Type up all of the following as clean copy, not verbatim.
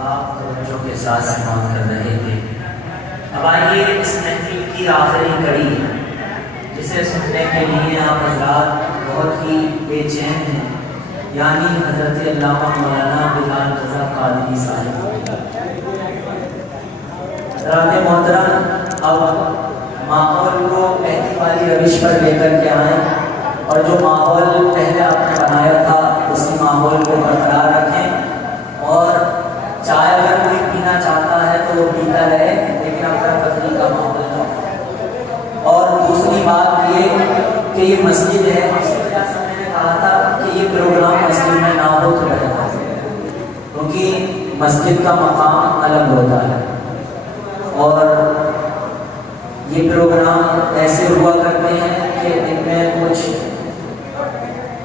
آپ توجہ کے ساتھ سماعت کر رہے تھے۔ اب آئیے اس محفل کی آخری کڑی جسے سننے کے لیے آپ حضرات بہت ہی بے چین ہیں، یعنی حضرت علامہ مولانا بلال رضا قادری صاحب۔ حضرات محترم، اب ماحول کو پہلی والی روش پر لے کر کے آئیں اور جو ماحول پہلے آپ نے بنایا تھا اسی ماحول کو برقرار رکھیں، اور چائے اگر کوئی پینا چاہتا ہے تو وہ پیتا رہے، لیکن افرا تفری کا ماحول نہ۔ اور دوسری بات یہ کہ یہ مسجد ہے، اسی وجہ سے میں نے کہا تھا کہ یہ پروگرام مسجد میں نہ ہو تو رہتا ہے، کیونکہ مسجد کا مقام الگ ہوتا ہے، اور یہ پروگرام ایسے ہوا کرتے ہیں کہ ان میں کچھ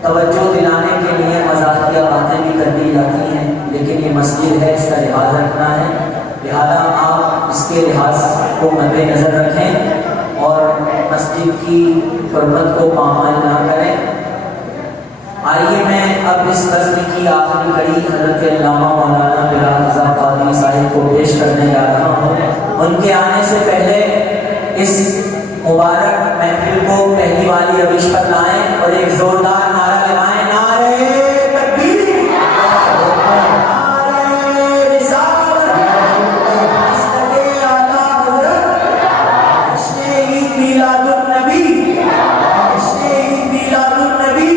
توجہ دلانے کے لیے مزاحیہ باتیں بھی کر دی جاتی ہیں، لیکن یہ مسجد ہے، اس کا لحاظ رکھنا ہے، لہذا آپ اس کے لحاظ کو مد نظر رکھیں اور مسجد کی حرمت کو پامال نہ کریں۔ آئیے میں اب اس فصل کی آخری کڑی حضرت علامہ مولانا بلال رضا قادری صاحب کو پیش کرنے جا رہا ہوں۔ ان کے آنے سے پہلے اس مبارک محفل کو پہلی والی روش پر لائیں اور ایک زوردار نعرہ لگائیں، نعرہ تکبیر، نعرہ رسالت، مسجد اعلیٰ حضرت، جشن عید میلاد النبی، جشن عید میلاد النبی،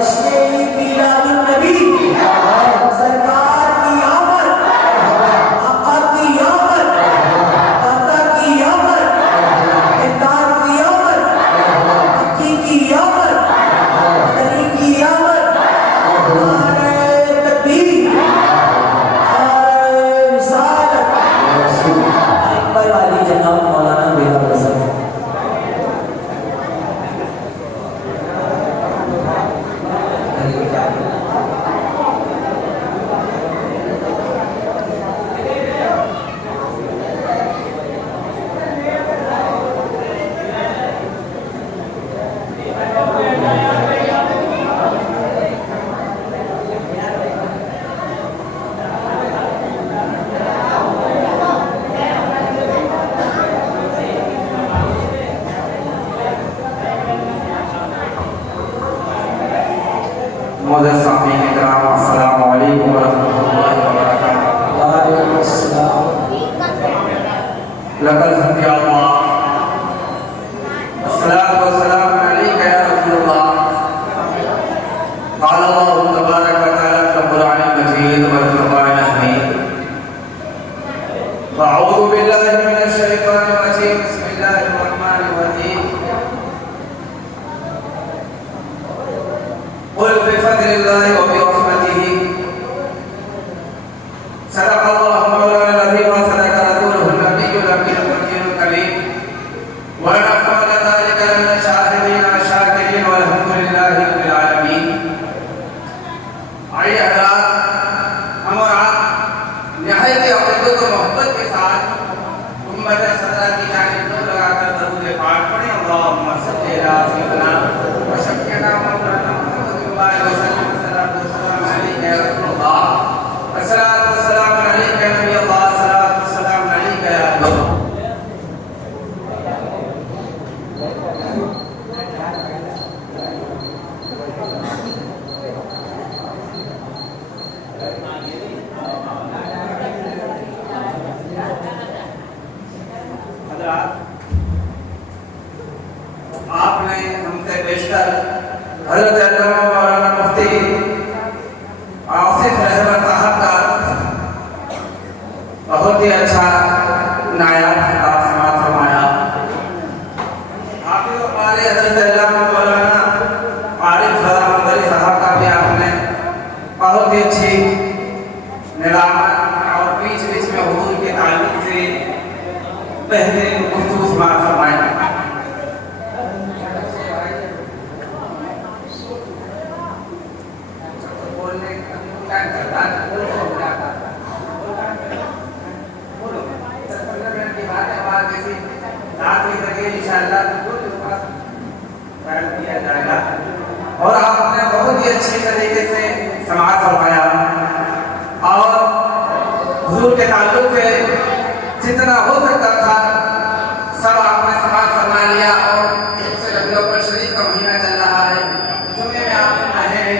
جشن عید میلاد النبی، سرکار کی آمد، آقا کی آمد، داتا کی آمد، اقدار کی آمد، مکی کی آمد، مدنی کی آمد، نعرہ تکبیر، نعرہ رسالت، اکبر والی جناب مولانا بلال رضا۔ معزز سامعین کرام، السلام علیکم ورحمۃ اللہ وبرکاتہ۔ وعلیکم السلام۔ لک الحمد یا اللہ، والصلاۃ والسلام علیک یا رسول اللہ۔ قال اللہ تبارک و تعالی فی القرآن المجید والفرقان الحمید، اعوذ باللہ من الشیطان الرجیم، بسم اللہ الرحمن الرحیم، قل بفضل اللہ وبرحمتہ صدق اللہ مولانا العظیم وصدق رسولہ النبی الامین المکین الکریم، ونحن علی ذلک من الشاہدین والشاکرین والحمد للہ رب العالمین۔ آئیے حضرات، ہم اور آپ نہایت عقیدت و محبت کے ساتھ امت صدرہ کی جانب دو لگا کر درود پاک پڑھیں، اللہم صلی علی سیدنا و شفیعنا مولانا وسلم، الصلاۃ والسلام علیک یا رسول اللہ، الصلاۃ والسلام علیک یا نبی اللہ، الصلاۃ والسلام علیک یا اللہ۔ حضرات، آپ نے ہم سے بیشتر حضرت علامہ مولانا مفتی آصف رحمت صاحب کا بہت ہی اچھا نایاب خطاب سماعت فرمایا۔ حافظ و قاری حضرت علامہ مولانا عارف رضا مدنی صاحب کا بھی آپ نے بہت ہی اچھی نظامت اور بیچ بیچ میں حضور کے تعلق سے بہترین گفتگو سماعت فرمائی۔ اور آپ نے بہت ہی اچھی طریقے سے سماعت فرمایا، اور حضور کے تعلق سے جتنا ہو سکتا تھا سب آپ نے سماعت فرما لیا، اور ربیع الاول شریف کا مہینہ چل رہا ہے، جمعے میں آپ آئے ہیں،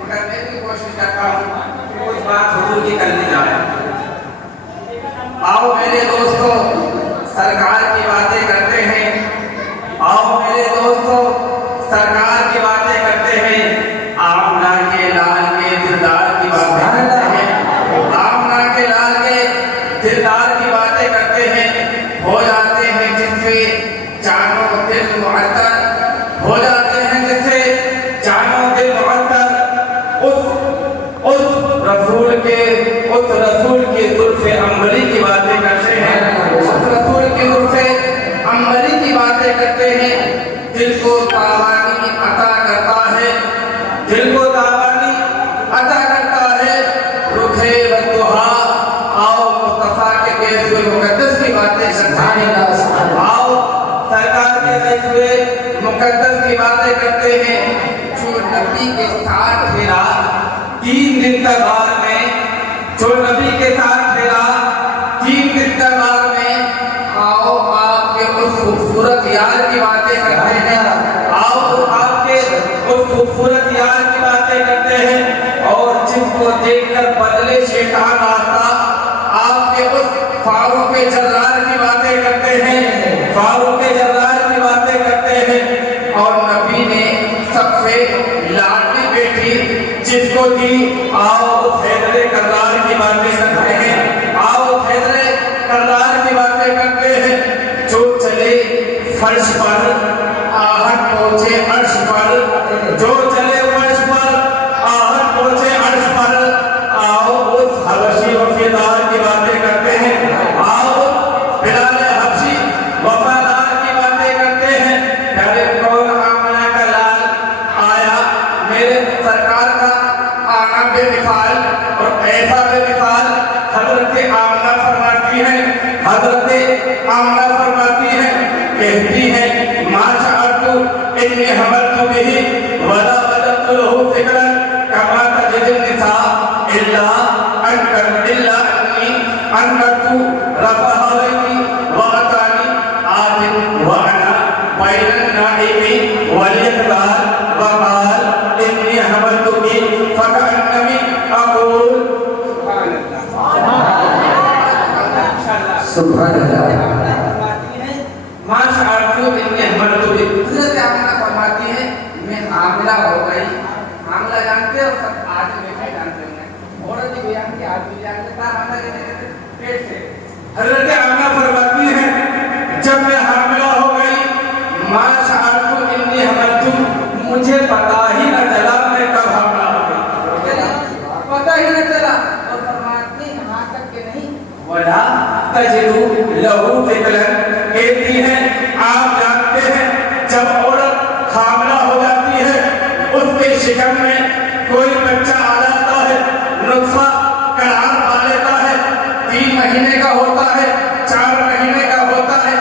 مگر میں بھی کوشش کرتا ہوں کہ کوئی بات حضور کی کر لی جائے۔ آؤ میرے دوستو سرکار کی باتیں کرتے ہیں، آؤ میرے دوستو سرکار کی باتیں کرتے ہیں، آمنہ کے لال کے دلدار کی باتیں کرتے ہیں، آمنہ کے لال کے دلدار کی باتیں کرتے ہیں، ہو جاتے ہیں جس سے جانو دل معطر، ہو جاتے ہیں جس سے جانو دل معطر، اس رسول کی زلف عنبری کی باتیں کرتے ہیں، اس رسول کی زلف عنبری کی باتیں کرتے ہیں، دل کو تابانی عطا کرتا ہے، دل کو تابانی عطا کرتا ہے، رکھے بدوہا آؤ مصطفیٰ کے بیسوے مقدس کی باتیں کرتے ہیں، آؤ سرکار کے بیسوے مقدس کی باتیں کرتے ہیں، جو نبی کے ساتھ پھرا 3 دن تک بعد میں، جو نبی کے ساتھ پھرا 3 دن تک بعد میں، آؤ آپ کے اس خوبصورت یار کی باتیں کرتے ہیں، آؤ آپ کے اس خوبصورت یار کی باتیں کرتے ہیں، اور جس کو دیکھ کر بدلے شیطان آتا، آپ کے اس فاروق جرار کی باتیں کرتے ہیں، فاروق جرار کی باتیں کرتے ہیں، اور نبی نے سب سے لاڈلی بیٹی جس کو دی، آؤ حیدر کرار کی باتیں کرتے ہیں، آؤ حیدر کرار کی باتیں کرتے ہیں، جو چلے فرش پر آہٹ پہنچے عرش پر، جو چلے فرش پر آہٹ پہنچے عرش پر، آؤ اس حبشی وفادار کی باتیں کرتے ہیں، آؤ بلال حبشی وفادار کی باتیں کرتے ہیں، پیارے کون آمنہ کا لال آیا، میرے سرکار کا آنا بے مثال اور ایسا بے مثال، حضرت آمنہ فرماتی ہیں، حضرت آمنہ فرماتی ہیں، کہتی ہیں ما شعرت انی حملت به ولا وجدت له فکرا کما تجد النساء الا انی انکرت رفع علیکی واتانی آدم وانا بین النائم والیقظان وقال انی حملت به فکأننی اقول سبحان اللہ۔ ماں شعرتو انی حملت به، حضرت آمنہ فرماتی ہے میں حاملہ ہو گئی، حاملہ جانتے ہو سب آج میں جانتے ہیں، عورت بھی جانتی آدمی جانتے تھا حاملہ کے پیٹ سے، حضرت آمنہ فرماتی ہے جب میں حاملہ ہو گئی، ماں شعرتو انی حملت، مجھے پتہ ہی نہ چلا میں کب حاملہ ہو گئی، پتہ ہی نہ چلا، اور فرماتی یہاں تک کہ نہیں ولا تجد لہو فکرا، کہتی ہیں آپ جانتے ہیں جب عورت حاملہ ہو جاتی ہے اس کے شکم میں کوئی بچہ آ جاتا ہے، نطفہ قرار پا لیتا ہے، 3 مہینے کا ہوتا ہے، 4 مہینے کا ہوتا ہے،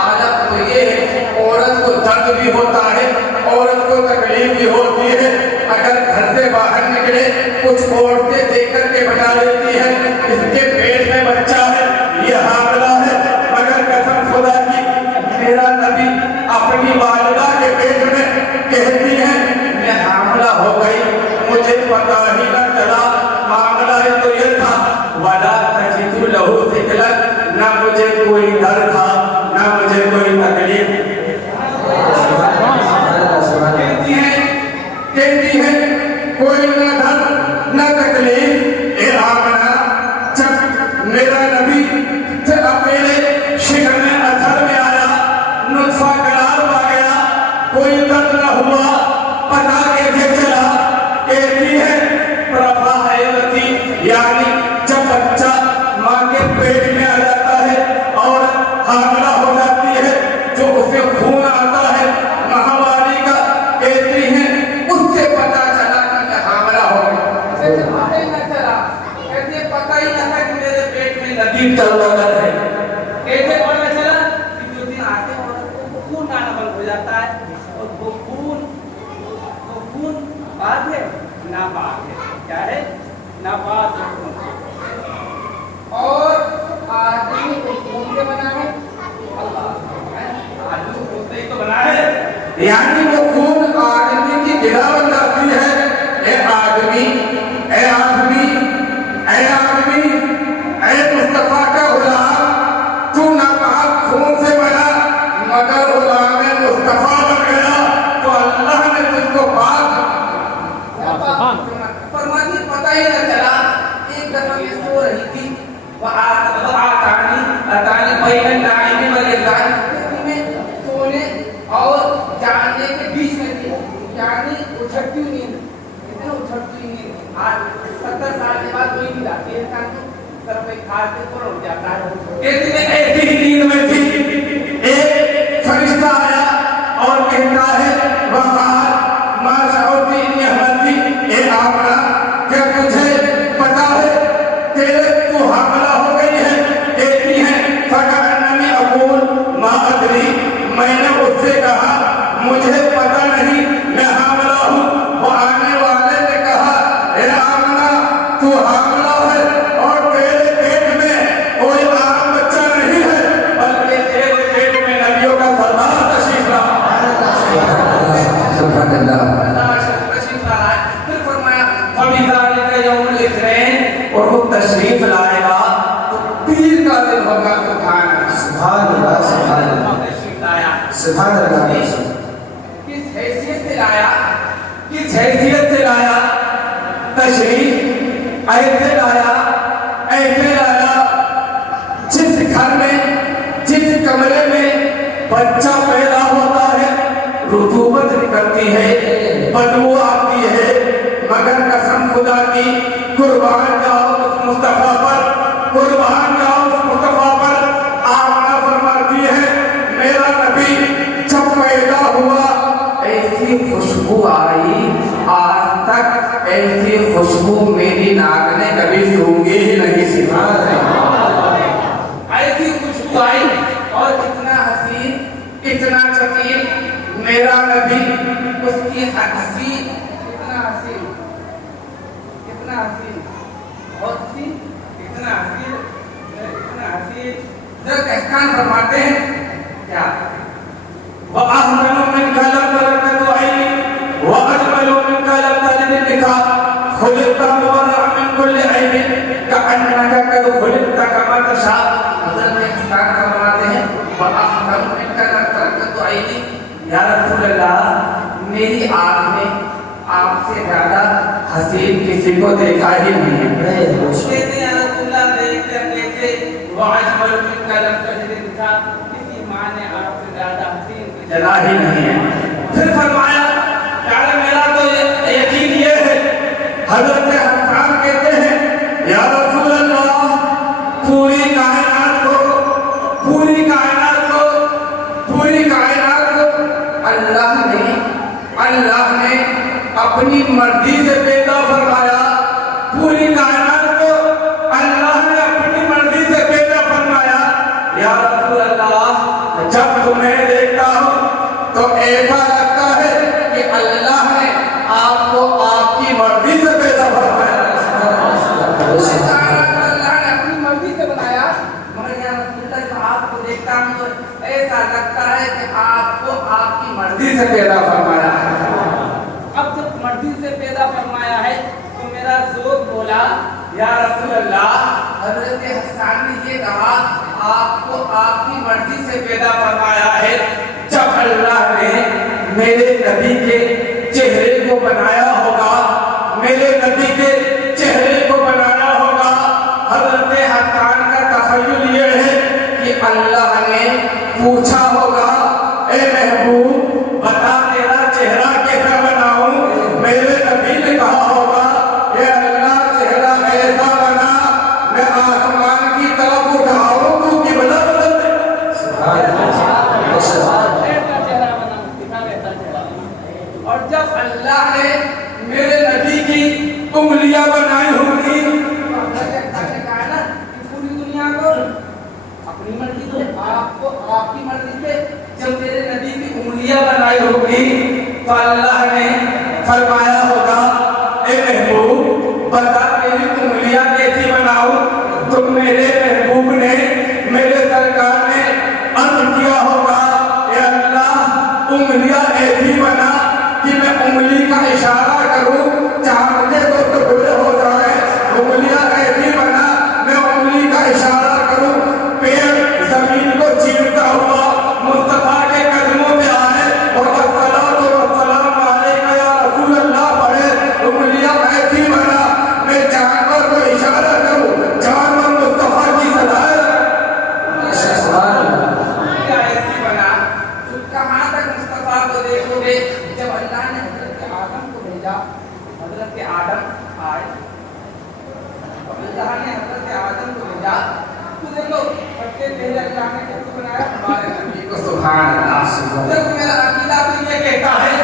عادت تو یہ ہے عورت کو درد بھی ہوتا ہے، عورت کو تکلیف بھی ہوتی ہے، اگر گھر سے باہر نکلے کچھ عورتیں دیکھ کر کے بتا دیتی ہیں اس کے پیٹ میں بچہ ہے، یہ حاملہ ہے، مگر قسم خدا کی میرا نبی اپنی والدہ کے پیٹ میں کہتی ہے میں حاملہ ہو گئی، مجھے پتہ ہی نہ چلا، معاملہ ہے تو یہ تھا وَلَا تَجِدُ لَهُ فِكْرًا، نہ مجھے کوئی ڈر تھا نہ مجھے کوئی تکلیف، کہتی ہے کوئی نہ ڈر نہ تکلیف، اے آمنہ جب میرا نبی اپنے شکم اثر میں آیا، نطفہ قرار پا گیا، کوئی درد نہ ہوا، پتا کیسے چلا، کہتی ہے رفع حیلتی، یعنی جب بچہ ماں کے پیٹ میں آ جاتا ہے اور حاملہ ہو جاتی ہے، جو اسے خون آتا ہے ماہواری کا، کہتی ہیں اس سے پتا چلا کہ میں حاملہ ہو گئی، اسے پتا ہی نہ چلا، کہتی ہے پتا ہی نہ تھا کہ میرے پیٹ میں نبی چل رہا ہے، کیسے پتا چلا کہ جو دن آتے ہیں وہ خون آنا بند ہو جاتا ہے، اور وہ خون بات ہے ناپاک ہے، کیا ہے ناپاک ہے، کہتی میں ایسی ہی نیند میں تھی، ایک فرشتہ آیا اور کہتا ہے وقال ما شعورتی انی حملتی، اے آمنہ کیا تجھے پتا ہے تو حاملہ ہو گئی ہے؟ کہتی ہے فکأننی اقول ما ادری، میں نے اس سے کہا مجھے پتا نہیں میں حاملہ ہوں۔ وہ آنے والے نے کہا اے آمنہ تو حاملہ ہے اور تیرے پیٹ میں کوئی عام بچہ نہیں ہے بلکہ تیرے پیٹ میں نبیوں کا سردار تشریف لایا۔ سبحان اللہ، تشریف لایا۔ پھر فرمایا فَبِذَلِكَ يَوْمُ الْإِثْنَيْنِ، اور وہ تشریف لائے گا تو پیر کا دن ہوگا۔ سبحان اللہ، سبحان اللہ، تشریف لایا، سبحان اللہ۔ کس حیثیت سے لایا، کس حیثیت سے لایا تشریف؟ ایسے لایا، ایسے لایا جس گھر میں، جس کمرے میں بچہ پیدا ہوتا ہے رطوبت نکلتی ہے، بدبو آتی ہے، مگر قسم خدا کی قربان جاؤ اس مصطفیٰ پر، قربان جاؤ اس مصطفیٰ پر۔ آمنہ فرماتی ہے میرا نبی جب پیدا ہوا ایسی خوشبو آئی، آج تک ایسی خوشبو میری ناک نے کبھی سونگھی ہی نہیں۔ سبحان اللہ، ایسی خوشبو آئی اور اتنا حسین، اتنا جمیل میرا نبی، اس کی حسین، اتنا حسین، اتنا حسین، بہت حسین، اتنا حسین، اتنا حسین۔ ذرا احسان فرماتے ہیں کیا وَأَحْسَنُ مِنْكَ لَمْ تَلِدْ عَيْنٍ وَأَجْمَلُ مِنْكَ لَمْ تَلِدِ النِّسَاءُ خُلِقْتَ مُبَرَّأً مِنْ كُلِّ عَيْبٍ كَأَنَّكَ قَدْ خُلِقْتَ كَمَا تَشَاءُ۔ حضرت احسان فرماتے ہیں وَأَحْسَنُ مِنْكَ لَمْ تَلِدْ عَيْنٍ، یا رسول اللہ میری آنکھ نے آپ سے زیادہ حسین کسی کو دیکھا ہی نہیں ہے۔ کہتے ہیں یا رسول اللہ دیکھ کر کہتے وَأَجْمَلُ مِنْكَ لَمْ تَلِدِ النِّسَاءُ، کسی ماں نے آپ سے زیادہ حسین جلا ہی نہیں ہے۔ پھر فرمایا یار میرا تو یقین یہ ہے، حضرت حسان کہتے ہیں یا رسول اللہ پوری کائنات کو، پوری کائنات کو، پوری کائنات کو اللہ نے اپنی مرضی سے پیدا فرمایا، پوری کائنات کو اللہ نے اپنی مرضی سے پیدا فرمایا۔ یا رسول اللہ جب تمہیں دیکھتا ہوں تو ایسا لگتا ہے کہ اللہ نے آپ کو آپ کی مرضی سے پیدا فرمایا۔ اللہ نے اپنی مرضی سے بنایا، مگر یا رسول اللہ جب آپ کو دیکھتا ہوں تو ایسا لگتا ہے کہ آپ کو آپ کی مرضی سے پیدا فرمایا۔ اب جب مرضی سے پیدا فرمایا ہے تو میرا ذوق بولا یا رسول اللہ، حضرت حسان نے یہ کہا آپ کو آپ کی مرضی سے پیدا فرمایا ہے، جب اللہ نے میرے نبی کے چہرے کو بنایا ہوگا، میرے نبی کے چہرے کو بنایا ہوگا۔ حضرت حسان کا تخیل یہ ہے کہ اللہ نے پوچھا ہوگا اے محبوب بتا تیرا چہرہ کیسا بناؤں؟ میرے نبی نے کہا ہوگا اے اللہ چہرہ ایسا بنا میں آسمان کی طرف اٹھاؤں تو قبلہ بدل دے۔ سبحان اللہ، اور جب اللہ نے میرے نبی کی انگلیاں بنائی ہوں گی، کہا نا پوری دنیا کو اپنی مرضی سے، آپ کو آپ کی مرضی سے، جب میرے نبی کی انگلیاں بنائی ہوں گی تو اللہ نے فرمایا ہوگا اے محبوب بتا میری انگلیاں کیسی بناؤں؟ تو میرے محبوب نے، میرے سرکار نے عرض کیا ہوگا اے اللہ انگلیاں ایسی بنا کہ میں انگلی کا اشارہ کروں چاہتے تو ٹکڑے ہو جائے، انگلیاں ایسی بنا میں انگلی کا اشارہ کروں پیر زمین کو چیرتا ہوا مصطفیٰ کے قدموں میں آئے اور الصلاۃ والسلام علیک یا رسول اللہ پڑھے، انگلیاں ایسی بنا میں جانور کو اشارہ کروں، جانور مصطفیٰ کی देखो मेरा अकीदा तो ये कहता है,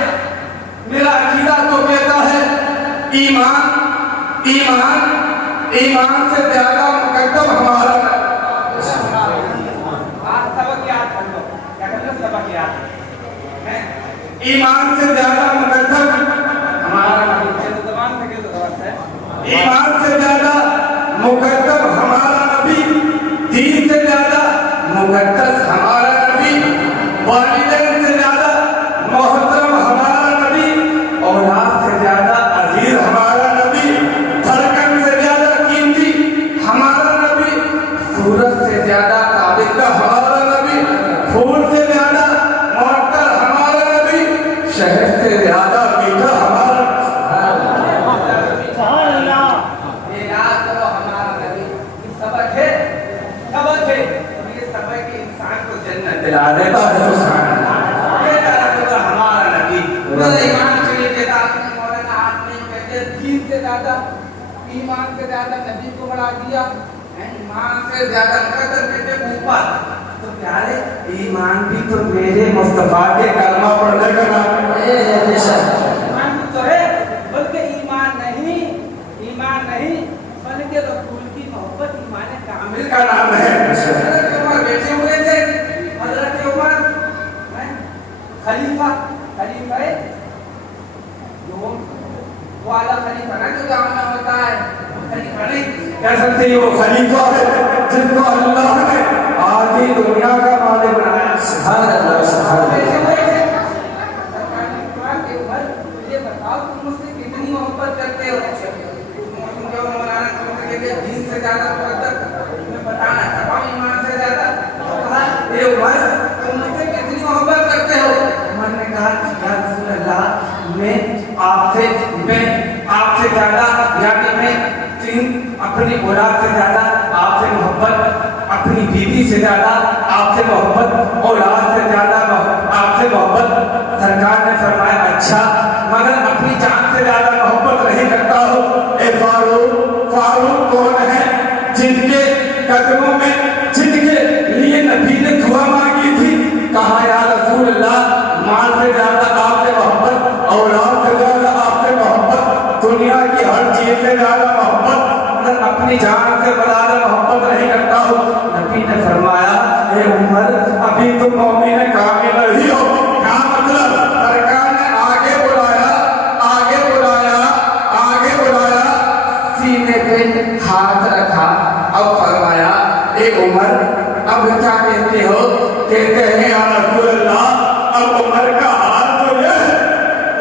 मेरा अकीदा तो कहता है ईमान ईमान ईमान से ज्यादा मुकद्दम हमारा आज सबक याद कर लो, क्या कर लो, सबक याद है। ईमान से ज्यादा मुकद्दम हमारा जबान से के जबान से ईमान से ज्यादा मुकद्दम हमारा नबी, दीन से ज्यादा मुकद्दस हमारा नबी, वालिदैन से ज्यादा मोहतरम हमारा नबी, औलाद से ज्यादा अजीज हमारा नबी, धड़कन से ज्यादा कीमती हमारा नबी, सूरज से ज्यादा ताबिदा हमारा नबी, फूल से ज्यादा मुअत्तर हमारा नबी, शहद से ज्यादा मीठा हमारा ये याद करो हमारा नबी। ये सबक है, सबक है। ये सबक के इंसान को जन्नत दिला देता है ये याद करो हमारा नबी। मेरा ईमान से ये कहता है मौलाना आज नहीं कहते दीन से ज्यादा ईमान से ज्यादा नबी को बढ़ा दिया, ईमान से ज्यादा कदर कहते ऊपर। तो प्यारे ईमान भी तो मेरे मुस्तफा के कलमा पढ़ने का नाम है। ईमान तो है, बल्कि ईमान नहीं बल्कि रसूल की मोहब्बत ईमान कामिल का नाम है। हज़रत उमर बैठे हुए थे, हज़रत उमर खलीफा है जो वाला खलीफा ना जो गांव में होता है, खलीफा नहीं कह सकते हैं वो खलीफा है जिसको अल्लाह ने आधी दुनिया का मालिक बनाया। सुभान अल्लाह सुभान बैठे अल्लाह। हुए थे। सरकार ने कहा कि उमर ये बताओ तुम मुझसे कितनी मोहब्बत करते हो। तुम जो मौलाना तुमसे कहते हैं दीन से ज्यादा मुकद्दस, तुम्हें बताना सफा ईमान से ज्यादा। तो कहा ए उमर तुम मुझसे कितनी मोहब्बत करते हो। उमर ने कहा या रसूल अल्लाह मैं आपसे ज्यादा यानी मैं अपनी औलाद से ज्यादा आपसे मोहब्बत, अपनी बीवी से ज्यादा आपसे मोहब्बत, औलाद से ज्यादा आपसे मोहब्बत। सरकार ने फरमाया अच्छा मगर अपनी जान से ज्यादा मोहब्बत नहीं करता हो। ए फारूक कौन है जिनके कदमों में जिनके लिए नबी ने दुआ मांगी थी। कहा या रसूल अल्लाह माल से ज्यादा आपसे मोहब्बत, औलाद से ज्यादा आपसे मोहब्बत, दुनिया की हर चीज से ज्यादा मोहब्बत, मगर अपनी जान से ज्यादा मोहब्बत नहीं करता हो। नबी ने फरमाया ए उमर अभी तुम मोमिन कामिल नहीं हो। क्या मतलब? सरकार ने आगे बुलाया, सीने पे हाथ रखा, अब फरमाया ए उमर अब क्या कहते हो। कहते हैं या रसूल अल्लाह अब उमर का हाल तो ये है,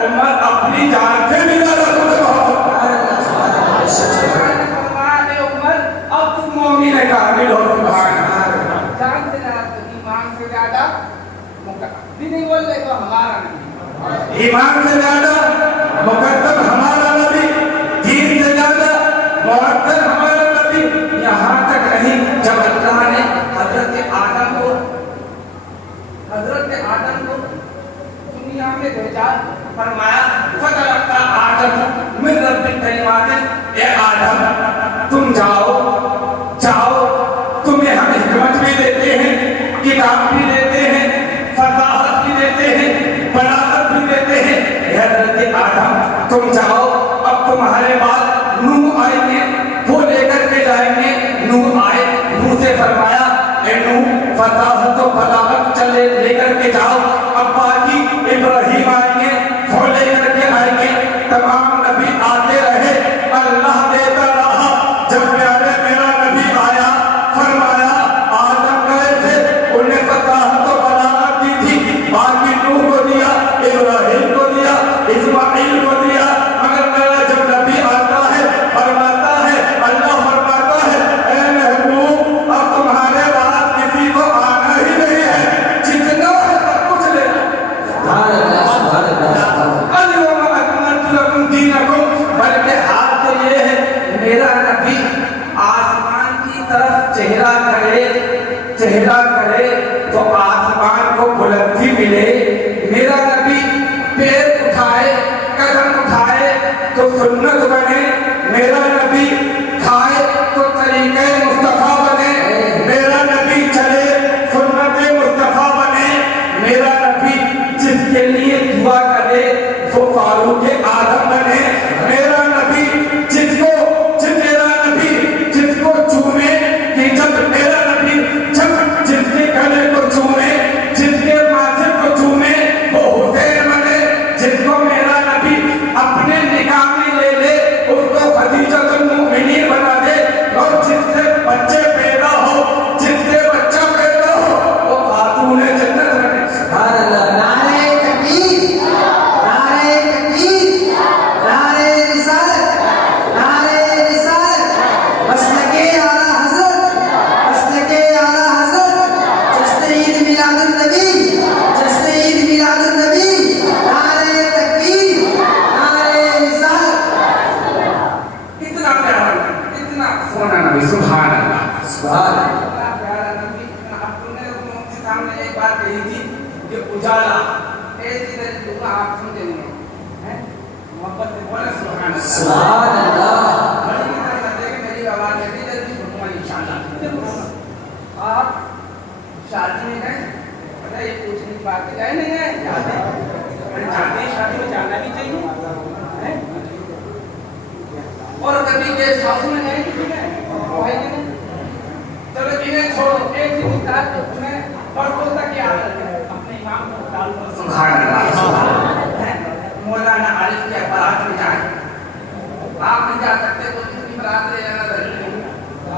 उमर अपनी जान से भी ज्यादा अब तुम मोमिन कामिल हो। जान से ज्यादा ईमान से ज्यादा भी नहीं बोल रहे तो हमारा नहीं। ईमान से ज्यादा मुकद्दम हमारा नबी, दीन से ज्यादा मुअत्तर हमारा नबी। यहाँ तक नहीं जब अल्लाह ने हजरत आदम को दुनिया में भेजा, फरमाया फतलक्का आदम मिन रब्बिल कलिमातिन, ए आदम तुम जाओ तुम्हें हम हिकमत भी देते हैं, किताब भी देते हैं, फसाहत भी देते हैं, बलागत भी देते हैं। हजरत आदम तुम जाओ, अब तुम्हारे बाद नूह आएंगे, वो लेकर के जाएंगे। नूह आए, नूह से फरमाया ए नूह फसाहत और बलागत चले लेकर के जाओ। अब बाकी इब्राहिम आएंगे, वो लेकर के आएंगे। तमाम नबी आते रहे, अल्लाह देता रहा। जब प्यारे मेरा नबी आया, फरमाया आदम गए थे, उन्हें फसाहत और बलागत दी थी, बाकी नूह को दिया, इब्राहिम को दिया, इस्माइल को दिया। मगर मेरा जब नबी आता है, फरमाता है, अल्लाह फरमाता है ए महबूब अब तुम्हारे बाद किसी को आना ही नहीं है, जितना है सब कुछ लेना। बल्कि हाल तो ये है मेरा नबी आसमान की तरफ चेहरा करे तो आसमान को बुलंदी मिले। मेरा नबी पैर उठाए, कदम उठाए तो सुन्नत बने। मेरा नबी खाए तो तरीके मुस्तफा बने। मेरा नबी चले सुन्नत मुस्तफा बने। मेरा नबी सुभान अल्लाह। सुभान अल्लाह। अल्लाह प्यारा नबी, आप तुमने उनके सामने एक बात कही थी कि उजाला ऐसी तरह दूंगा आप सुन देंगे, हैं मोहब्बत से बोले सुभान अल्लाह। सुभान अल्लाह। मेरी आवाज ऐसी जल्दी सुनूंगा इंशाल्लाह। आप शादी में गए, पता ये पूछने की बात गए नहीं है, जाते शादी में जाना भी चाहिए, हैं? और कभी गेस्ट हाउस में गए किसी ने भाई ने, चलो इन्हें छोड़ो, एक ही मिसाल तो तुम्हें परसों तक याद रखें, अपने इमाम को डाल दो सुभान अल्लाह। मौलाना आरिफ के बारात में जाए, आप नहीं जा सकते तो किसकी बारात ले जाना जरूरी नहीं।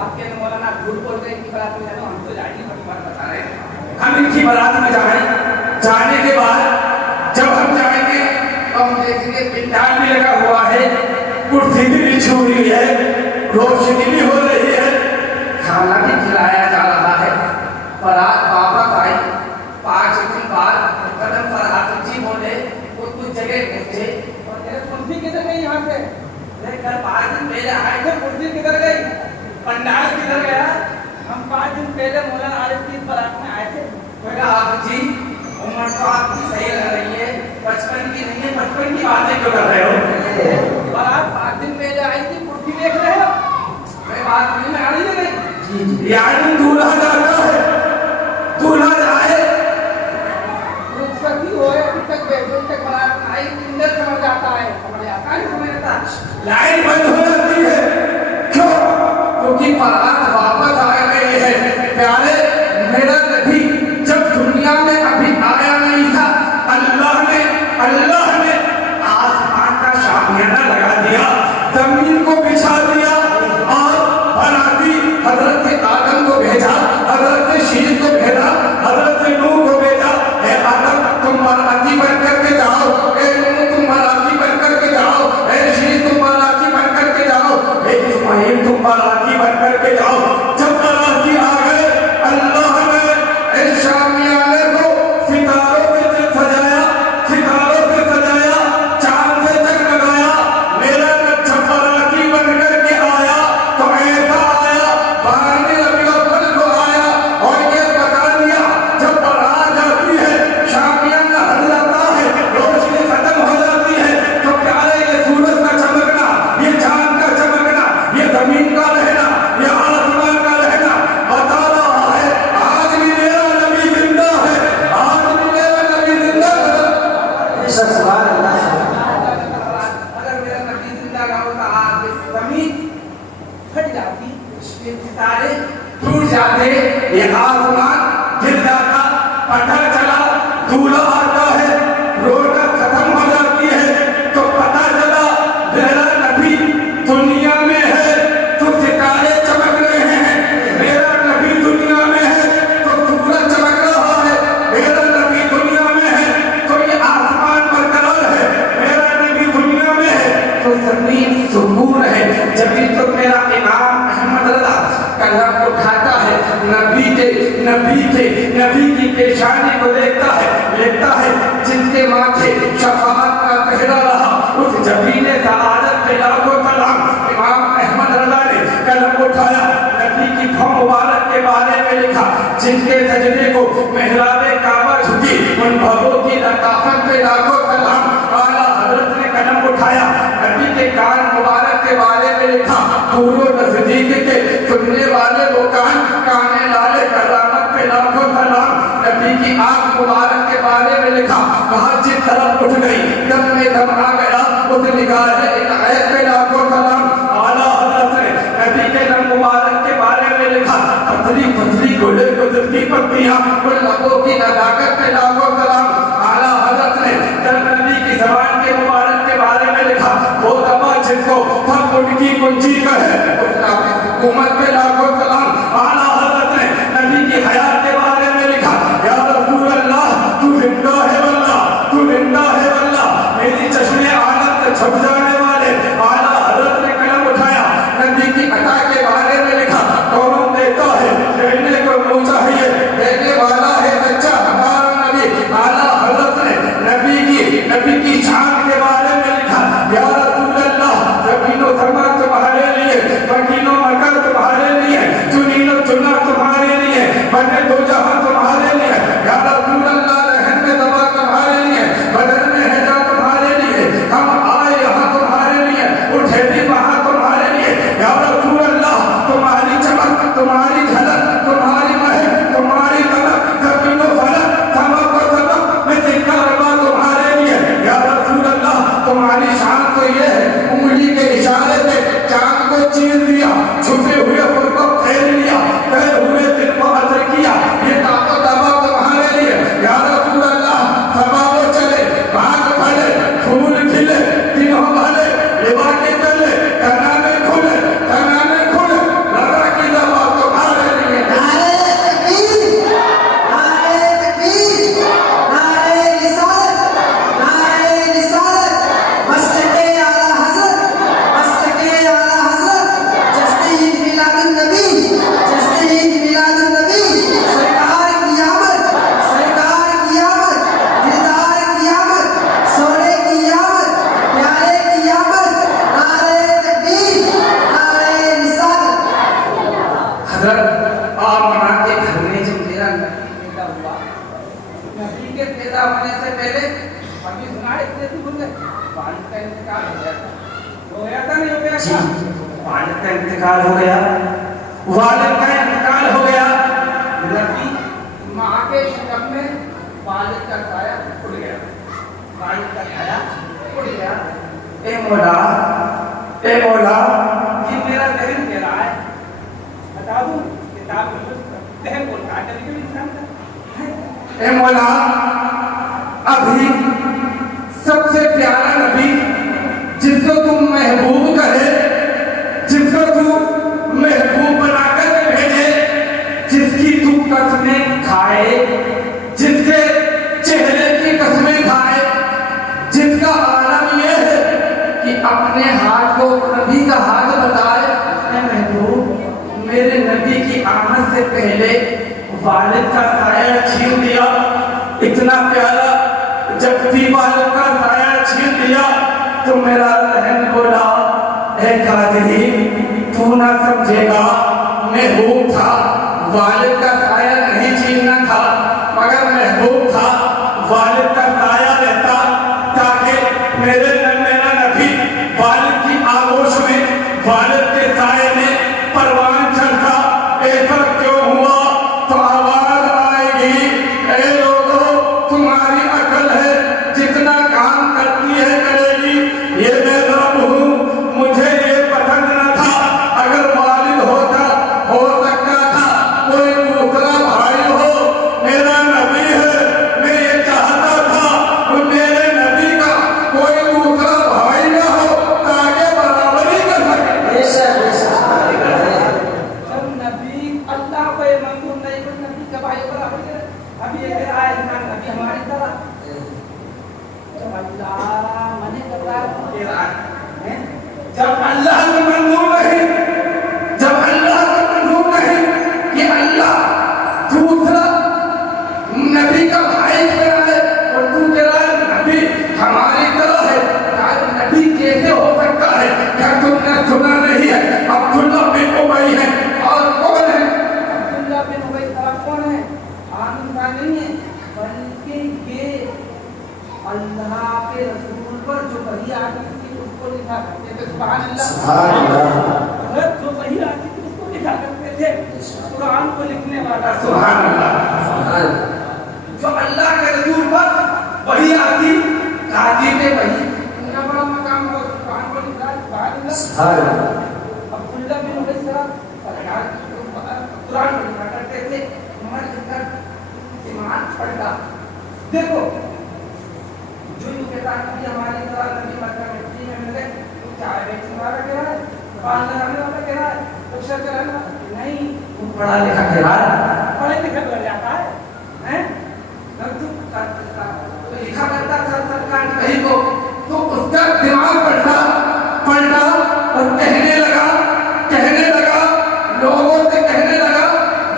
आपके मौलाना झूठ बोल रहे हैं कि बारात में जाना, हम तो जाएंगे, बड़ी बात बता रहे हैं। हम इनकी बारात में जाएं, जाने के बाद जब हम जाएंगे तो हम देखेंगे पिंडाल भी लगा हुआ है, कुर्सी भी बिछी हुई है, रोशनी भी हो रही है, खाना भी खिलाया जा रहा है। बारात वापस आई, 5 दिन बाद कदम पर हाथ जी बोले, वो कुछ जगह पहुंचे और कुर्सी किधर गई यहाँ से? कल 5 दिन पहले आए थे, कुर्सी किधर गई? पंडाल किधर गया? हम 5 दिन पहले मौलाना आरिफ की बारात में आए थे। मैंने आप जी उम्र तो आपकी सही लग रही है, बचपन की नहीं है, बचपन की बातें क्यों कर रहे हो? बारात 5 दिन पहले आई थी, कुर्सी देख रहे हो? मैं बात समझ में आ रही है नहीं? यानी दूल्हा जाता है, दूल्हा जाए रुखसती होए, अभी तक बैठो तक बारात में आई, इंदर समझ आता है, समझ आता है, समझ आता है, लाइन बंद हो जाती है। क्यों? क्योंकि बारात वापस आ गई है। प्यारे मेरा नबी जब दुनिया में अभी आया नहीं था, अल्लाह ने आसमान का शामियाना लगा दिया, जमीन को बिछा दिया और बनाती हजरत आदम को भेजा, हजरत शीश को भेजा, हजरत नूह को भेजा। ए आदम तुम मराठी बन करके जाओ, ए नूह तुम मराठी बन करके जाओ, ए शीश तुम मराठी बन करके जाओ, ए इस्माइल तुम मराठी बन करके जाओ। जब मराठी आ गए, अल्लाह ने इस शामियाने को सितारों से सजाया, चांद से जगमगाया। मेरा जब मराठी बन करके आया तो ऐसा आया, बारहवीं रबीउल अव्वल को आया और ये बता दिया जब बारात जाती है, शामियाना हट जाता है, रोशनी खत्म हो जाती है, तो प्यारे ये सूरज का चमकना, ये चांद का चमकना, ये जमीन का रहना, ये आसमान का रहना बता रहा है आज भी मेरा नबी जिंदा है, आज भी मेरा नबी जिंदा है। सुभान अल्लाह। अगर मेरा नबी जिंदा ना होता आज जमीन फट जाती, सितारे टूट जाते, ये आसमान गिर जाता, पता चला दूल्हा आता है, रोना खत्म हो जाती है, तो पता चला मेरा नबी दुनिया में है तो सितारे चमक रहे हैं, मेरा नबी दुनिया में है तो सूरज चमक रहा है, मेरा नबी दुनिया में है तो ये आसमान बरकरार है, मेरा नबी दुनिया में है तो जमीन सुकून है। जब भी तो मेरा इमाम अहमद रज़ा कलम उठाता है, नबी की पेशानी को लेता है जिनके माथे शफाअत का पहरा रहा, उस जबीने सआदत पे लाखों सलाम। इमाम अहमद रज़ा ने कलम उठाया, नबी की फम मुबारक के बारे में लिखा, जिनके सजदे को मेहराबे काबा झुकी, उन भगों की लताफत पे लाखों सलाम। आला हजरत ने कलम उठाया, नबी के कान मुबारक के बारे में लिखा, दूरो नजदीक के सुनने वाले वो काने लाले करामत पे लाखों सलाम। नबी की आंख मुबारक के बारे में लिखा, कहा जिस तरफ उठ गई दम में दम आ गया, उस निगाहे इनायत पे लाखों सलाम। आला हजरत ने नबी के दम मुबारक के बारे में लिखा, पतली पतली गोले गुजरती पत्तियां, उन लबों की नजाकत पे लाखों सलाम। आला हजरत ने नबी की जबान के मुबारक के बारे में लिखा, वो दबा जिसको सब उनकी कुंजी का है, उसका हुकूमत पे लाखों सलाम। आला हजरत ने नबी की हयात के बारे में लिखा, या रसूल अल्लाह तू जिंदा है वल्लाह, तू जिंदा है वल्लाह, मेरी चश्मे आलम से छप जाने वाले। आला हजरत ने कलम उठाया, नबी की अता के बारे में लिखा, कौन देता है देने को मुँह चाहिए, देने वाला है सच्चा हमारा नबी। आला हजरत ने नबी की शान के बारे में लिखा, या रसूल अल्लाह जमीनो समा तुम्हारे लिए, वकीलों मकर तुम्हारे लिए, حضرت آمنہ کے گھر میں جو میرا نبی پیدا ہوا، نبی کے پیدا ہونے سے پہلے ابھی سنا ہے اتنے بول گئے والد کا انتقال ہو گیا تھا، ہو گیا تھا نہیں ہو گیا تھا؟ والد کا انتقال ہو گیا، والد کا انتقال ہو گیا، نبی ماں کے شکم میں والد کا سایہ اڑ گیا، والد کا سایہ اڑ گیا۔ اے مولا، اے مولا، یہ میرا ذہن کہہ رہا ہے، بتا دوں کتاب ذہن بولتا ہے کبھی کبھی انسان کا۔ اے مولا، ابھی سب سے پیارا نبی جس کو تم محبوب کہے، جس کو تم محبوب بنا کر بھیجے، جس کی تم قسمیں کھائے، جس کے چہرے کی قسمیں کھائے، جس کا عالم یہ ہے کہ اپنے ہاتھ کو نبی کا ہاتھ بتائے، اے محبوب میرے نبی کی آمد سے پہلے والد کا سایہ چھین دیا، اتنا پیارا جب بھی والد کا سایہ چھین دیا تو میرا ذہن بولا اے قادری تو نہ سمجھے گا، محبوب تھا، والد کا سایہ نہیں چھیننا تھا، مگر محبوب تھا، والد کا سایہ رہتا تاکہ میرا نبی والد کی آغوش میں، والد کے سائے میں پروان چڑھتا۔ ایسا کیوں ہوا؟ تو آواز آئے گی، اے لوگوں تمہاری عقل ہے جتنا کام کرتی ہے کرے گی، یہ میں رب ہوں، مجھے یہ پسند نہ تھا، اگر والد ہوتا ہو سکتا تھا کوئی دوسرا بھائی ہو، میرا نبی ہے، میں یہ چاہتا تھا کہ میرے نبی کا کوئی دوسرا بھائی نہ ہو تاکہ برابری کر سکے۔ جب نبی اللہ کو یہ منظور نہیں کہ نبی کا بھائی برابر کرے، ابھی یہ کہہ رہا ہے انسان نبی ہماری طرح، جب اللہ منع کر رہا ہے کہہ رہا ہے، جب اللہ کو منظور نہیں، جب اللہ کو منظور نہیں کہ اللہ دوسرا نبی کا بھائی کہہ رہا ہے اور تو کہہ رہا ہے نبی ہماری طرح ہے، یار نبی کیسے ہو سکتا ہے؟ کیا تم نے سنا نہیں ہے عبداللہ بن ابی ہے اور کون ہے؟ عبداللہ بن ابی طرف کون ہے؟ عام انسان نہیں ہے، بلکہ یہ اللہ کے رسول پر جو وحی آتی تھی اس کو لکھا کرتے تھے۔ سبحان اللہ، سبحان اللہ، جو وحی آتی تھی اس کو لکھا کرتے تھے، قرآن کو لکھنے والا سبحان اللہ، جو اللہ کے رسول پر وحی آتی کاتب وحی، ان کا بڑا مقام ہو، قرآن کو لکھا ہے۔ سبحان اللہ، سبحان اللہ، عبداللہ بن ابی سلام قرآن کو لکھا کرتے تھے، عمر لکھ کر ایمان پڑھتا۔ دیکھو جو یوں کہتا ہے کہ ہماری طرح نبی مکہ مٹی میں ملے، چائے بیچنے والا کہہ رہا ہے، پان لگانے والا کہہ رہا ہے، رکشہ چلانے والا نہیں، وہ پڑھا لکھا کہہ رہا ہے، پڑھے لکھے بن جاتا ہے، لکھا کرتا تھا سرکار کہیں کو، تو اس کا دماغ پڑھتا اور کہنے لگا لوگوں سے کہنے لگا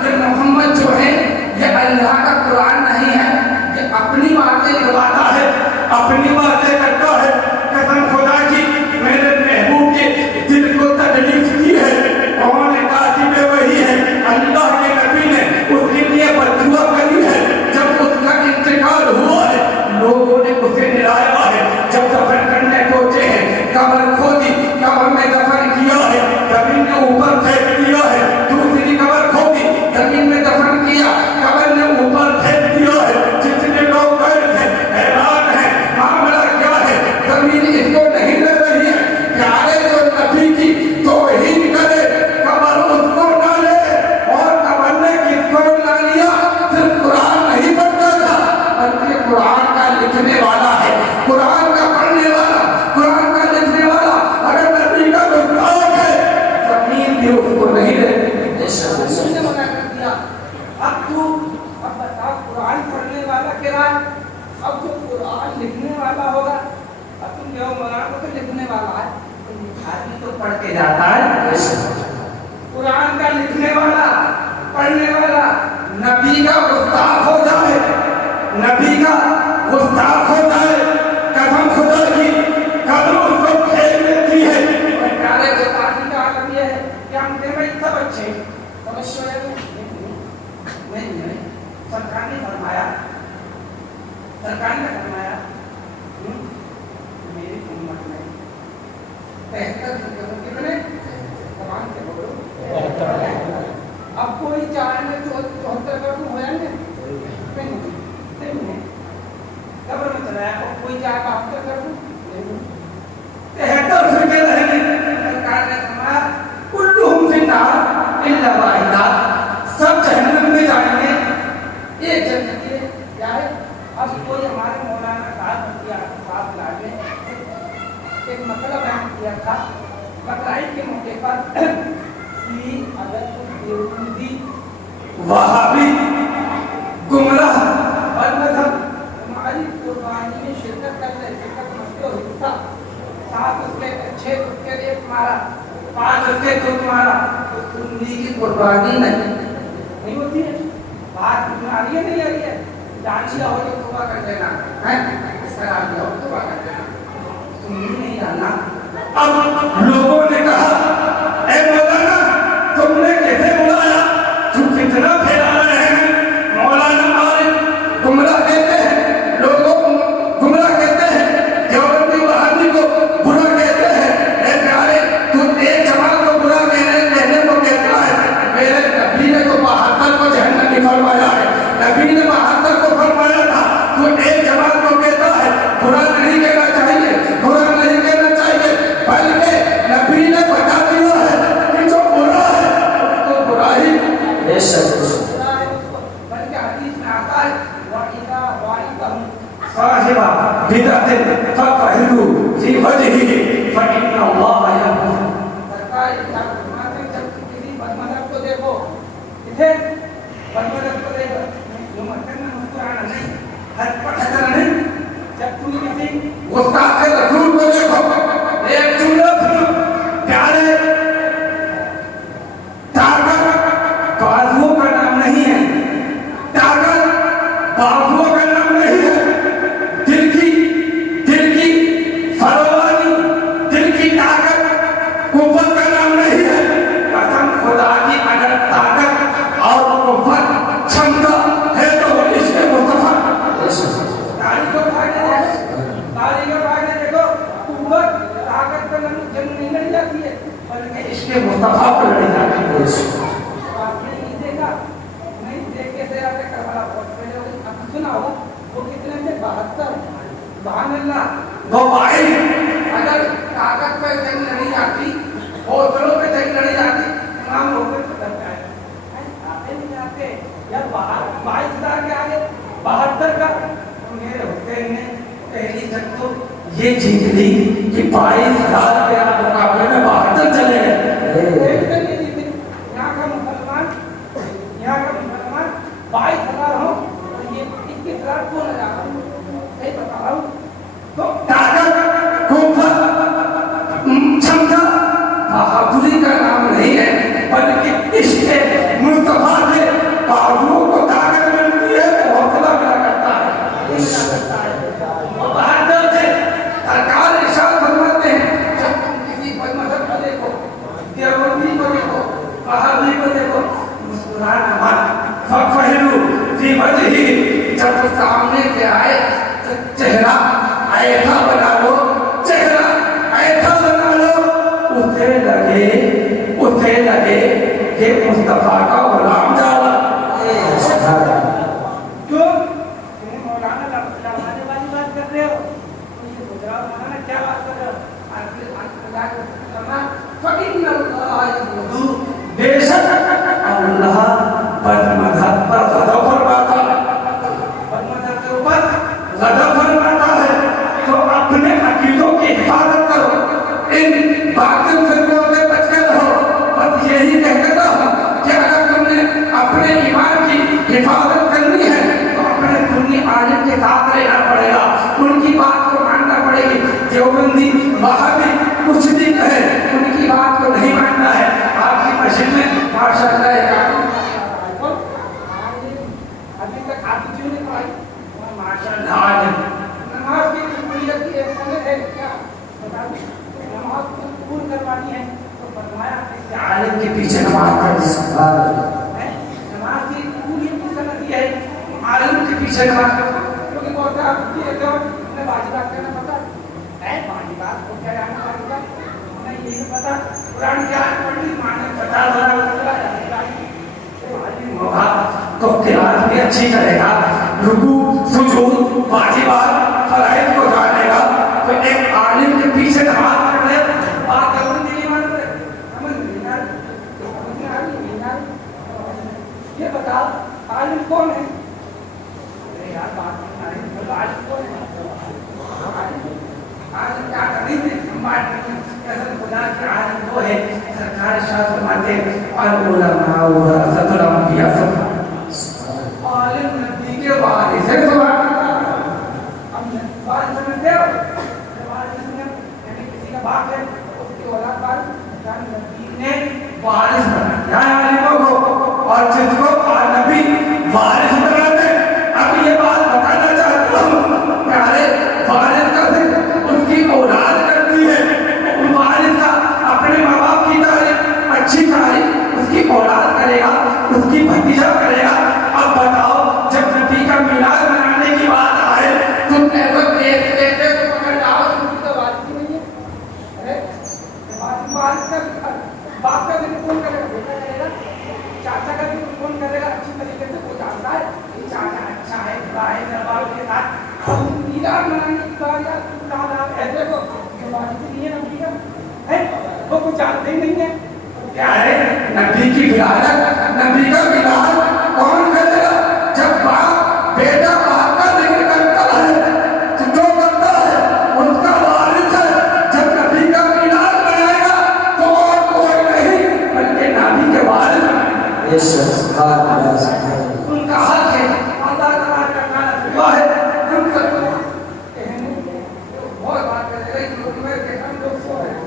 یہ محمد جو ہے یہ اللہ کا قرآن نہیں ہے، یہ اپنی باتیں کرواتا ہے، اپنی باتیں کرتا ہے، قسم خدا کی میرے محبوب کے دل کو تکلیف کی ہے، کون کاتب وحی ہے، اللہ کے نبی نے اس کے لیے بددعا کری ہے، جب اس کا انتقال ہوا ہے لوگوں نے اسے نرایا ہے، جب دفن کرنے پہنچے ہیں قبر کھودی، قبر میں دفن کیا ہے، زمین کے اوپر پھینک دیا ہے، دوسری قبر کھودی، زمین میں دفن کیا، قبر نے اوپر پھینک دیا ہے، جتنے لوگ گئے تھے حیران ہیں معاملہ کیا ہے، زمین اس کو نہیں لے رہی ہے، پیارے جو نبی کی توہین کرے قبر اس کو نہ لے، اور قبر نے کس کو نہ لیا، صرف قرآن نہیں پڑھتا تھا بلکہ قرآن کا لکھنے والا ہے، قرآن کا پڑھنے والا، قرآن کا لکھنے والا، اگر نبی کا گستاخ ہے زمین بھی اس کو نہیں لیتی۔ رسول نے منع کر دیا۔ اب بتا قرآن پڑھنے والا کہہ رہا ہے، اب جو قرآن لکھنے والا ہوگا، اب تم جو مولانا کو تو لکھنے والا ہے، آدمی تو پڑھ کے جاتا ہے، قرآن کا لکھنے والا پڑھنے والا نبی کا گستاخ ہو جائے، نبی کا گستاخ ہو جائے، قسم خدا کی قبر اس کو پھینک دیتی ہے۔ پیارے جو پارٹی کا عالم یہ ہے کہ ہم کہتے ہیں بھائی سب اچھے، سب सरकार ने फरमाया मेरी उम्मत में 73 कितने जवान से बोलो। अब कोई चाहे में 74 कर दूं हो जाएंगे नहीं कब्र में चला है कोई चाहे 72 कर दूं 73 फिरके रहेंगे। सरकार ने फरमाया कुल्लुहुम फिन्नार इल्ला वाहिदा, सब जहन्नम में जाएंगे एक जन्नत के जाए। अब कोई हमारे मौलाना साहब लागे एक मतलब बयान किया था बकराईद के मौके पर कि अगर कोई देवबंदी वहाबी गुमराह और मजहब हमारी कुर्बानी में शिरकत करते शिरकत मस्ते और हिस्सा 7 उसके 6 उसके एक मारा 5 उसके दो मारा तो सुन्नी की कुर्बानी नहीं होती है। बात आ रही है नहीं आ रही है। डांसिया हो तो तौबा कर देना है शराब हो तो तौबा कर देना सुन्नी नहीं जानना। अब लोगों ने कहा ए मौलाना तुमने कैसे बुलाया तुम कितना फैला रहे हैं। मौलाना आरिफ गुमराह कहते हैं लोगों को गुमराह कहते हैं देवबंदी वहाबी को बुरा कहते हैं। ए प्यारे तू एक जमात को बुरा कहने को कहता है। मेरे नबी ने तो 72 को जहन्नम में फरमाया है। नबी ने 72 को फरमाया था तो एक जमात को कहता है बुरा नहीं कहना चाहिए बुरा नहीं कहना चाहिए बल्कि नबी ने बता दिया है कि जो बुरा है उसको बुरा ही बल्कि हदीस में आता है वाइदा वाइदहum साहिबा बिदअतिन फफहिलू फी वजहिही फइन्ना अल्लाह यहकुम। सरकार क्या फरमाते हैं जब किसी बदमज़हब को देखो इसे बदमज़हब को देखो जो मक्खन में मुस्कुराना नहीं हरपट हंसना नहीं। जब तुम किसी गुस्ताख रसूल को देखो एक जुमला सुनो प्यारे ताकत बाजुओं का नाम नहीं है ताकत बाजुओं का नाम नहीं है। दिल की फरवानी दिल की ताकत कुव्वत का नाम नहीं है। कसम खुदा की अगर ताकत और कुव्वत क्षमता है तो इसके मुस्तफा तारीख को भागने देखो कुव्वत ताकत का नाम जंग नहीं लड़ी जाती है बल्कि इसके मुस्तफा पर लड़ी जाती है। आपने नहीं देखा नहीं देखे से आपने करबला बहुत पहले अब सुना होगा वो कितने थे 72 सुभान अल्लाह वो भाई अगर ताकत पे जंग लड़ी जाती हौसलों पे जंग लड़ी जाती इमाम लोग खत्म है आपने नहीं जाते यार 22,000 के आगे 72 का मेरे हुसैन ने पहली जंग तो ये जीत ली कि 22,000 के मुकाबले में 72 चले गए। यहाँ का मुसलमान 22,000 हो और ये 21,000 कौन लगा सही बता रहा हूँ। तो ताकत कुव्वत क्षमता बहादुरी का नाम नहीं है बल्कि इसके मुस्तफा से बाजुओं को ताकत मिलती है तो हौसला मिला करता है। और बहादुर से सरकार इरशाद फरमाते हैं जब तुम किसी बदमज़हब को देखो देवबंदी को देखो वहाबी को देखो मुस्कुराना मत फफहिलू फी वजही जब सामने से आए तो चेहरा ऐसा बना लो चेहरा ऐसा बना लो उसे लगे कि मुस्तफा का गुलाम जाला। क्यों तुम मौलाना लाने वाली बात कर रहे हो तो ये गुजरात मौलाना क्या बात कर रहे हो। बेशक अल्लाह बदमज़हब पर गज़ब फरमाता है बदमज़हब के ऊपर गज़ब फरमाता है तो अपने अकीदों की हिफाजत करो इन बातिल फिरकों से बच के रहो। बस यही कहते रहो कि अगर तुमने अपने ईमान की हिफाजत करनी है तो अपने सुन्नी आलिम के साथ रहना पड़ेगा उनकी बात को मानना पड़ेगी। देवबंदी वहाबी कुछ भी कहे उनकी बात को नहीं मानना है। आपकी मस्जिद में माशाअल्लाह अभी तक आप क्यों नहीं पढ़ाई माशाअल्लाह नमाज की कुलियत की एक संगत है क्या बता दो नमाज पूर्ण करवानी है तो फरमाया कि आलिम के पीछे नमाज पढ़नी नमाज की कुलियत की संगत है आलिम के पीछे नमाज क्योंकि बहुत कुरान की आयत पढ़ी माने 50,000 होगा तो किरात भी अच्छी करेगा, रुकू सुजूद वाजिबात फराइज को जानेगा। तो एक आलिम के पीछे नमाज पढ़ ले, बात करूँ नहीं मानते, समझ नहीं आ रही? ये बता आलिम कौन है? अरे यार बात नहीं आ रही, बोलो आलिम कौन है? आलिम क्या करेंगे? हम बात नहीं कैसे खुदा के आलिम वो है सरकार शास्त्र मानते और उलमा वरसतुल अंबिया सब आलिम नबी के वारिस है। सुभान अल्लाह। हम वारिस समझते हो? वारिस में यानी किसी का बाप है उसकी औलाद वारिस, नबी ने वारिस बनाया आलिमों को और जिसको नबी वारिस बनाते। अब ये बात बताना चाहता हूँ प्यारे वारिस का उसकी औलाद करती है, वारिस का अपने माँ बाप की तारीफ अच्छी तारीफ उसकी औलाद करेगा, उसकी भतीजा करेगा। अब बताओ जब नबी का मिलाद मनाने की बात आए तुम ऐसा देते तो पकड़ लाओ तुम तो वारिस नहीं है। अरे वारिस का बाप का भी कौन करेगा? बेटा करेगा, चाचा का भी कौन करेगा? अच्छी तरीके से वो जानता है कि चाचा अच्छा है बुरा है दरबार के साथ। अब मिलाद मनाने की बात यार तुम कहाँ ऐसे को वारिस नहीं है नबी का है, वो कुछ जानते ही नहीं है। क्या है नबी की विलादत, नबी का मिलाद कौन करेगा? जब बाप बेटा बाप का जिक्र करता है तो जो करता है उनका वारिस है। जब नबी का मिलाद बनाएगा तो और कोई नहीं बल्कि नबी के वारिस बनाएगा। ये शख्स उनका हक है, अल्लाह तआला का कहना है हम सब बहुत बात कर रहे हैं कि हम लोग सो रहे हैं।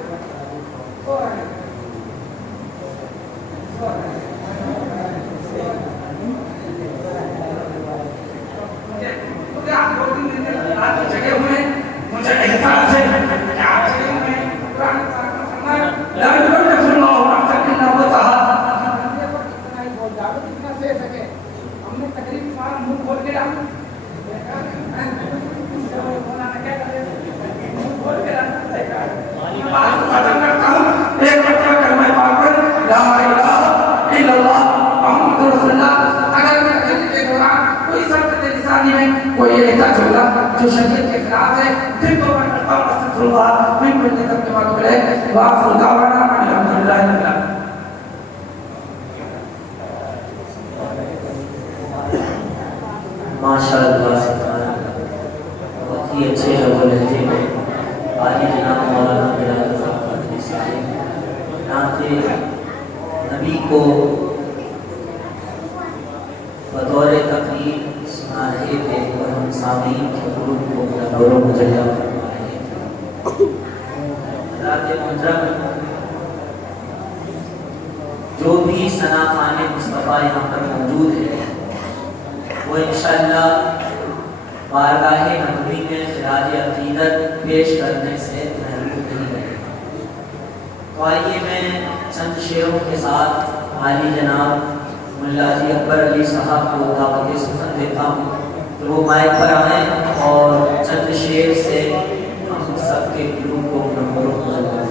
मुझे आप 2-3 दिन रात जगे हुए मुझे एहसास है कि आप जगे हुए कुरान ला युकल्लिफुल्लाहु नफ्सन इल्ला वुसअहा। इतना ही बोल जाओ जितना से सके। हमने तकरीब सारा मुंह खोल के डाला क्या करें, मुंह खोल के डालना। बात खत्म करता हूँ एक बच्चा कलमा पाक कर ला इलाहा इल्लल्लाह मुहम्मदुर रसूलुल्लाह। अगर मैं हज के दौरान कोई शब्द लिसानी में कोई ऐसा जुमला जो शरीयत के खिलाफ है फिर तो मैं करता हूँ अस्तगफिरुल्लाह मिन कुल्ली ज़ंब व अतूबु व आखिरु दावाना अल्हम्दुलिल्लाहि रब्बिल आलमीन। माशाअल्लाह बहुत ही अच्छे लोगों लहजे में आली जनाब मौलाना बिलाल फ़खरी साहब नाते नबी को बतौर तकरीर सुना रहे थे और हम सामीन के हुरूफ को नूर मुजल्ला फरमा रहे थे। हज़रात मुहतरम जो भी सना खाने मुस्तफ़ा यहाँ पर मौजूद है वो इंशाअल्लाह बारगाह नबवी में खिराज अक़ीदत पेश करने से महरूम नहीं रहे। तो आइए मैं चंद शेरों के साथ आली जनाब मुल्ला जी अकबर अली साहब को दावत सुखन देता हूँ तो वो माइक पर आएँ और चंद शेर से हम सबके दिलों को मनोरम करें।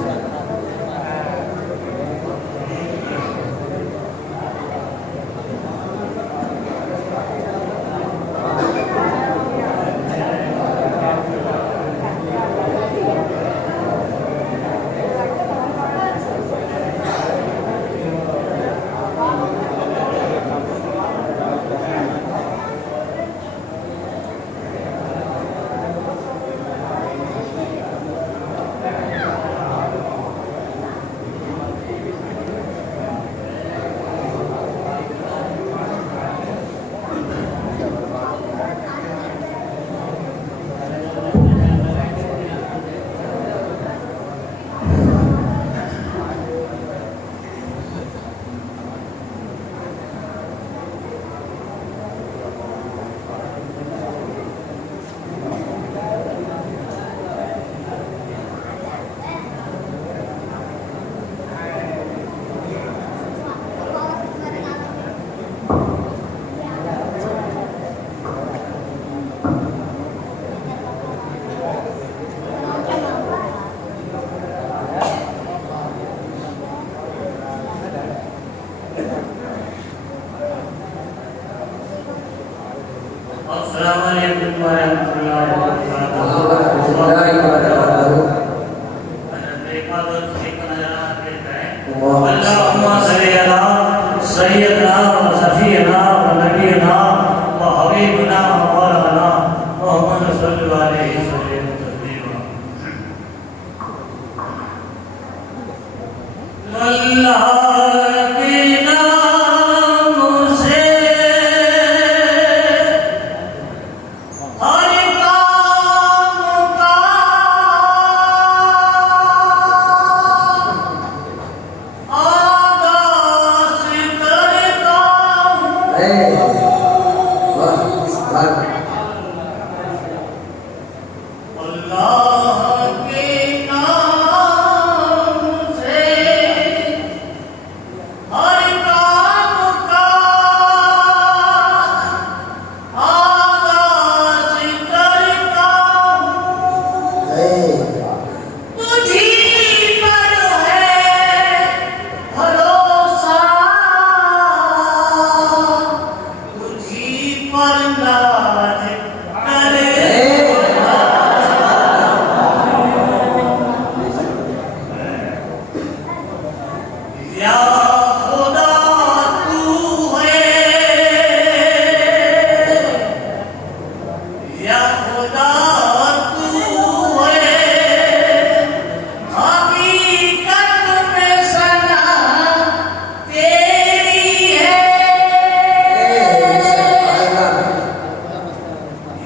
السلام علیکم ورحمۃ اللہ وبرکاتہ. اللہم صلی علی سیدنا و شفیعنا و نبینا و حبیبنا و مولانا محمد صلی اللہ علیہ وسلم تسلیما. اللہ کے نام سے ہر کام کا آغاز کرتا ہوں. اللہ کے نام سے ہر کام کا آغاز کرتا ہوں. تجھی پر ہے بھروسہ، تجھی پر ناز کرے یا خدا تو ہے، یا خدا تو ہے، حقیقت میں ثنا تیری ہے.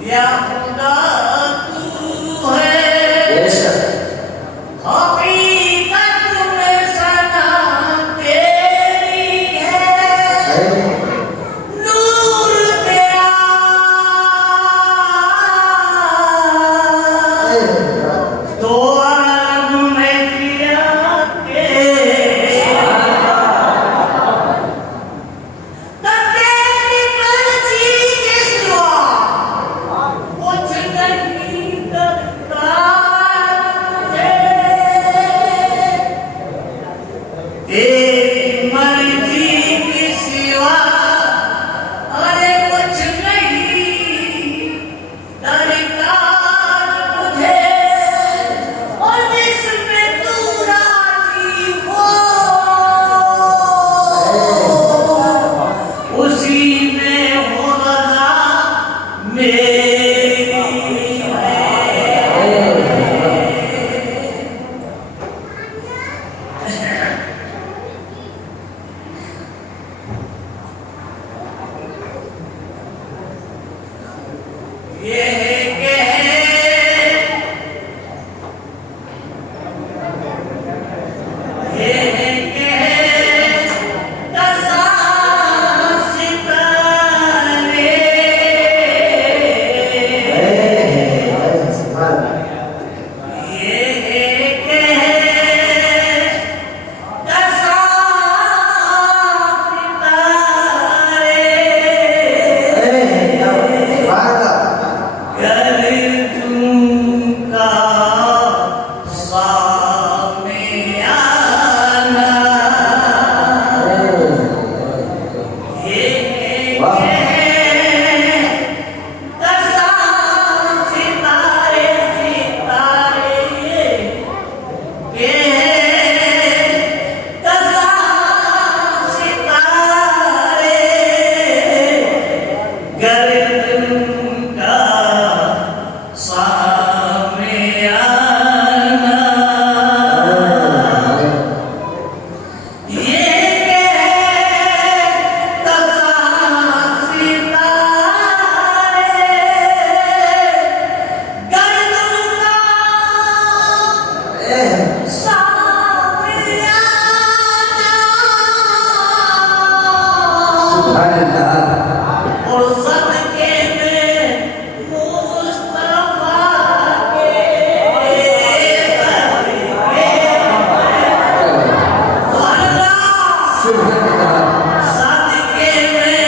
یا خدا تو ہے، حقیقت میں ثنا تیری ہے. نور تیرا تو عالم میں کیا کہ تیری مرضی کے سوا کچھ نہیں کرتا ہے. تیری مرضی کے سوا ارے کچھ نہیں درکار مجھے، اور جس میں تو راضی ہو اسی میں ہو رضا میری ہے. یہ ہے کہ یہ ہے کہ دساں ستارے، یہ ہے کہ دساں ستارے گر تم کا سامنے آنا. یہ دساں ستارے ستارے یہ دساں ستارے گر تم کا سامنے آنا. یہ دساں ستارے گر تم کا سامنے آنا. اور صدقے میں مصطفیٰ سبحان اللہ. صدقے میں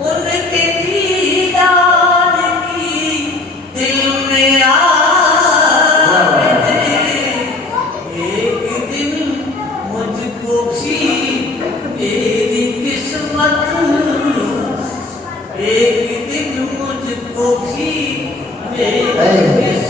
उनके दीदार की दिल में اے